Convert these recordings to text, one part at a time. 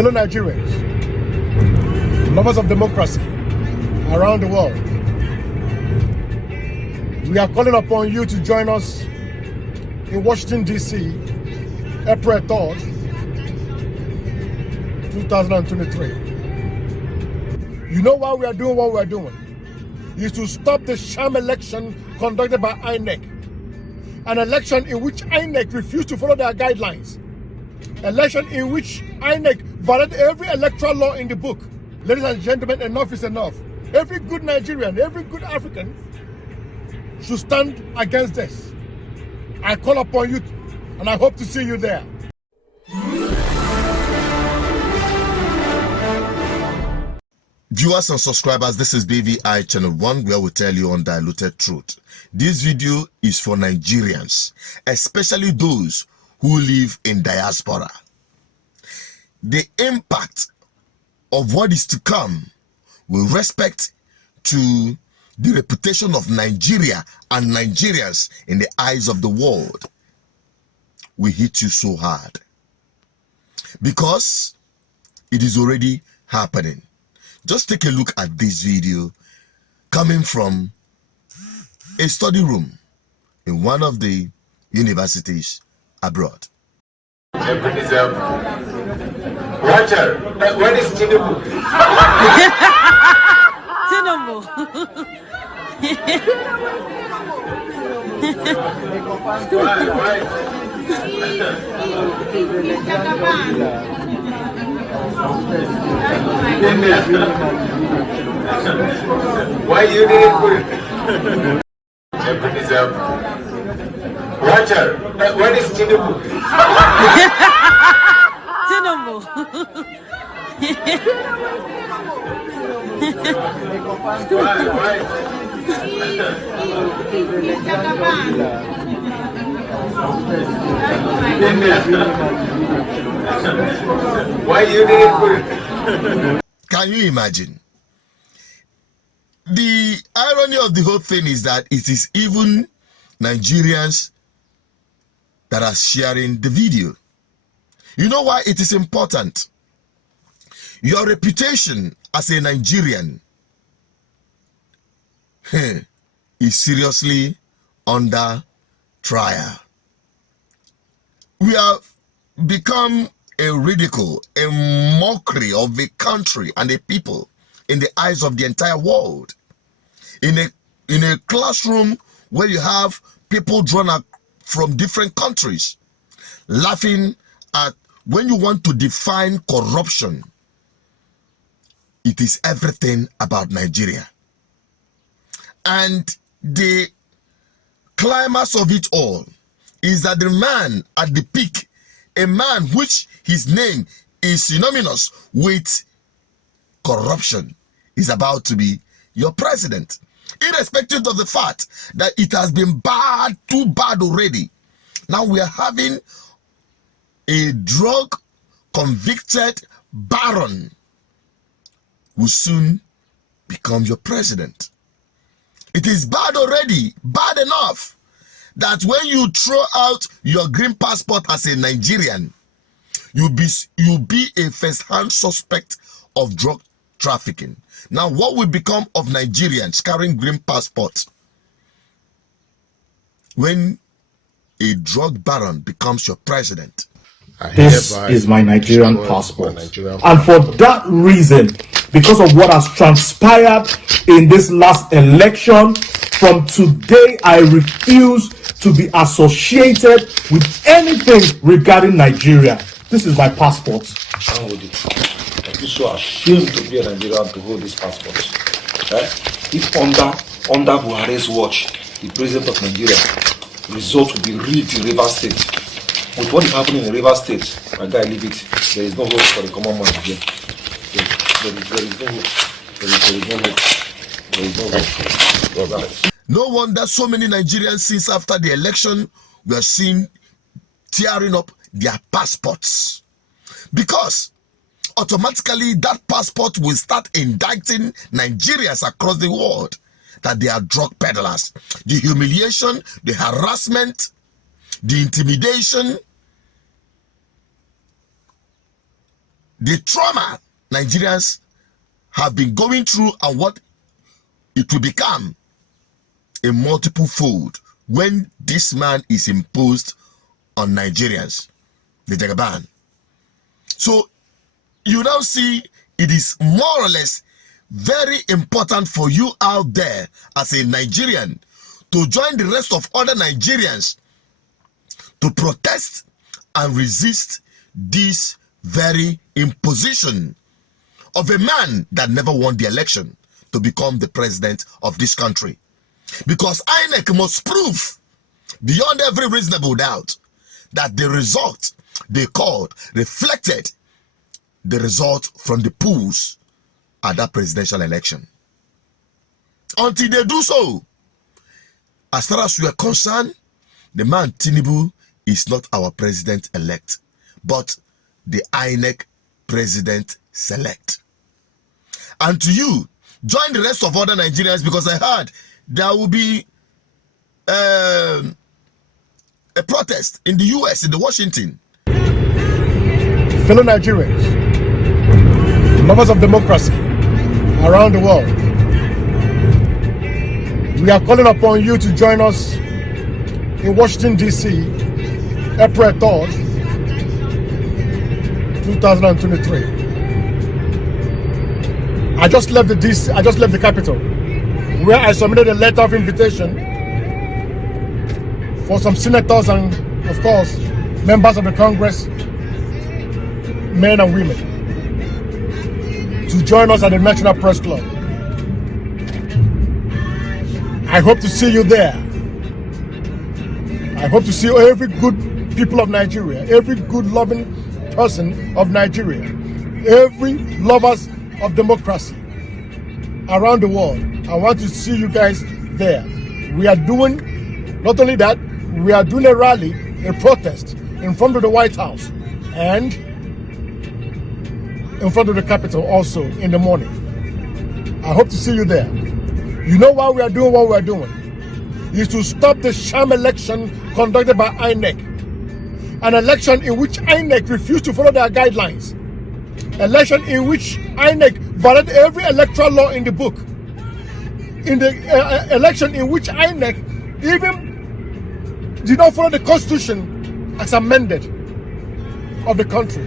fellow Nigerians, lovers of democracy around the world, we are calling upon you to join us in Washington, D.C., April 3rd, 2023. You know why we are doing what we are doing? Is to stop the sham election conducted by INEC. An election in which INEC refused to follow their guidelines. Election in which INEC violated every electoral law in the book. Ladies and gentlemen, enough is enough. Every good Nigerian, every good African should stand against this. I call upon you and I hope to see you there. Viewers and subscribers, this is BVI Channel 1, where we tell you undiluted truth. This video is for Nigerians, especially those who live in diaspora. The impact of what is to come with respect to the reputation of Nigeria and Nigerians in the eyes of the world will hit you so hard, because it is already happening. Just take a look at this video coming from a study room in one of the universities abroad. Roger, where is Tinubu? Tinubu. Why you didn't put it? Roger, where is Tinubu? Tinubu. Why you didn't put it? Can you imagine? The irony of the whole thing is that it is even Nigerians that are sharing the video. You know why it is important? Your reputation as a Nigerian is seriously under trial. We have become a ridicule, a mockery of a country and a people in the eyes of the entire world. In a classroom where you have people drawn up from different countries, laughing at when you want to define corruption, it is everything about Nigeria. And the climax of it all is that the man at the peak, a man which his name is synonymous with corruption, is about to be your president, irrespective of the fact that it has been bad, too bad already. Now we are having a drug convicted baron will soon become your president. It is bad already, bad enough that when you throw out your green passport as a Nigerian, you'll be a first-hand suspect of drug trafficking. Now, what will become of Nigerians carrying green passports when a drug baron becomes your president? This is my Nigerian passport. And for that reason, because of what has transpired in this last election, from today I refuse to be associated with anything regarding Nigeria. This is my passport. I feel so ashamed to be a Nigerian to hold this passport. If under Buhari's watch, the president of Nigeria, results will be rigged in Rivers State. With what is happening in Rivers State, my guy, leave it. There is no hope for the common man again. There is no hope. There is no hope. No wonder so many Nigerians, since after the election, were seen tearing up their passports, because automatically that passport will start indicting Nigerians across the world that they are drug peddlers. The humiliation, the harassment, the intimidation the trauma Nigerians have been going through and what it will become a multiple fold when this man is imposed on Nigerians, the Jagaban. So you now see it is more or less very important for you out there as a Nigerian to join the rest of other Nigerians to protest and resist this very imposition of a man that never won the election to become the president of this country. Because INEC must prove beyond every reasonable doubt that the result they called reflected the result from the polls at that presidential election. Until they do so, as far as we are concerned, the man Tinubu is not our president-elect, but the INEC president-select. And to you, join the rest of other Nigerians, because I heard there will be a protest in the US, in the Washington. Fellow Nigerians, lovers of democracy around the world, we are calling upon you to join us in Washington, D.C., April 3rd, 2023. I just left the capital, where I submitted a letter of invitation for some senators and, of course, members of the Congress, men and women, to join us at the National Press Club. I hope to see you there. I hope to see every good people of Nigeria, every good loving person of Nigeria, every lovers of democracy around the world. I want to see you guys there. We are doing, not only that, we are doing a rally, a protest in front of the White House and in front of the Capitol also in the morning. I hope to see you there. You know why we are doing what we are doing? Is to stop the sham election conducted by INEC. An election in which INEC refused to follow their guidelines. Election in which INEC violated every electoral law in the book. In the election in which INEC even did not follow the Constitution as amended of the country.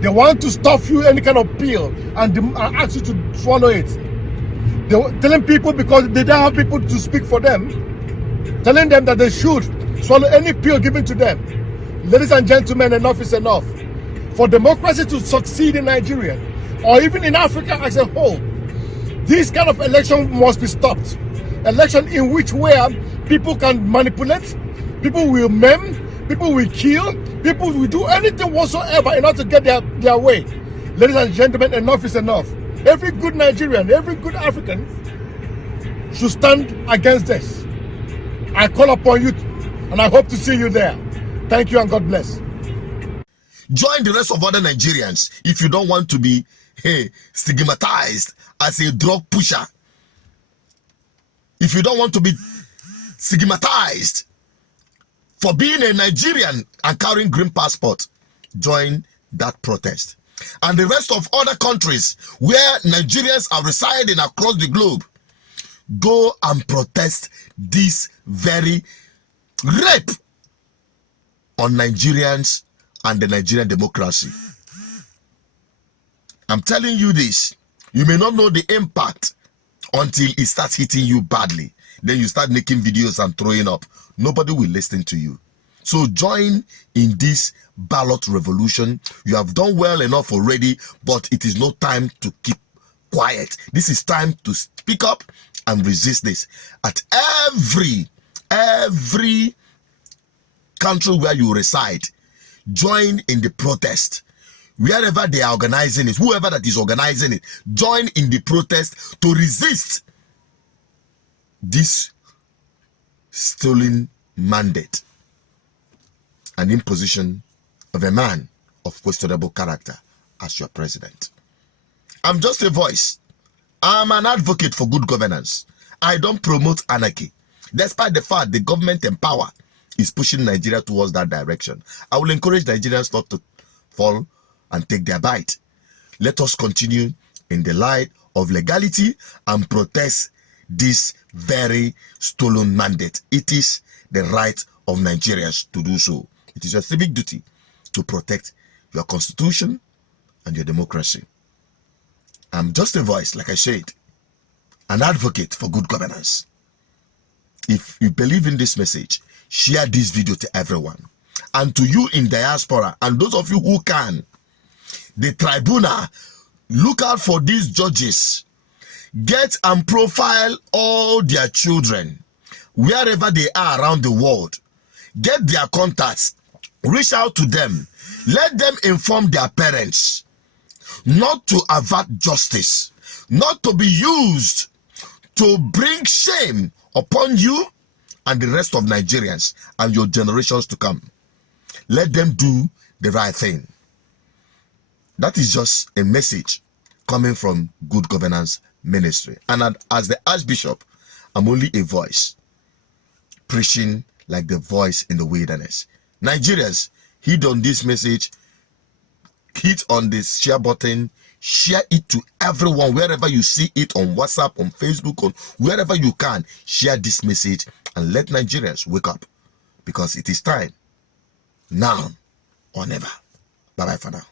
They want to stuff you any kind of pill and ask you to swallow it. They were telling people, because they don't have people to speak for them, telling them that they should swallow any pill given to them. Ladies and gentlemen, enough is enough. For democracy to succeed in Nigeria, or even in Africa as a whole, this kind of election must be stopped. Election in which where people can manipulate, people will maim, people will kill, people will do anything whatsoever in order to get their way. Ladies and gentlemen, enough is enough. Every good Nigerian, every good African should stand against this. I call upon you and I hope to see you there. Thank you and God bless. Join the rest of other Nigerians if you don't want to be stigmatized as a drug pusher. If you don't want to be stigmatized for being a Nigerian and carrying green passport, join that protest. And the rest of other countries where Nigerians are residing across the globe, go and protest this very rape on Nigerians and the Nigerian democracy. I'm telling you this. You may not know the impact until it starts hitting you badly. Then you start making videos and throwing up. Nobody will listen to you. So join in this ballot revolution. You have done well enough already, but it is no time to keep quiet. This is time to speak up and resist this. At every country where you reside, join in the protest. Wherever they are organizing it, whoever that is organizing it, join in the protest to resist this stolen mandate and imposition of a man of questionable character as your president. I'm just a voice. I'm an advocate for good governance. I don't promote anarchy, despite the fact the government in power is pushing Nigeria towards that direction. I will encourage Nigerians not to fall and take their bite. Let us continue in the light of legality and protest this very stolen mandate. It is the right of Nigerians to do so. It is your civic duty to protect your constitution and your democracy. I'm just a voice, like I said, an advocate for good governance. If you believe in this message, share this video to everyone. And to you in diaspora, and those of you who can, the tribunal, look out for these judges. Get and profile all their children, wherever they are around the world. Get their contacts. Reach out to them. Let them inform their parents. Not to avert justice. Not to be used to bring shame upon you and the rest of Nigerians and your generations to come. Let them do the right thing. That is just a message coming from Good Governance Ministry. And as the Archbishop, I'm only a voice, preaching like the voice in the wilderness. Nigerians, heed on this message, hit on this share button, share it to everyone, wherever you see it, on WhatsApp, on Facebook, on wherever you can. Share this message and let Nigerians wake up, because it is time, now or never. Bye bye for now.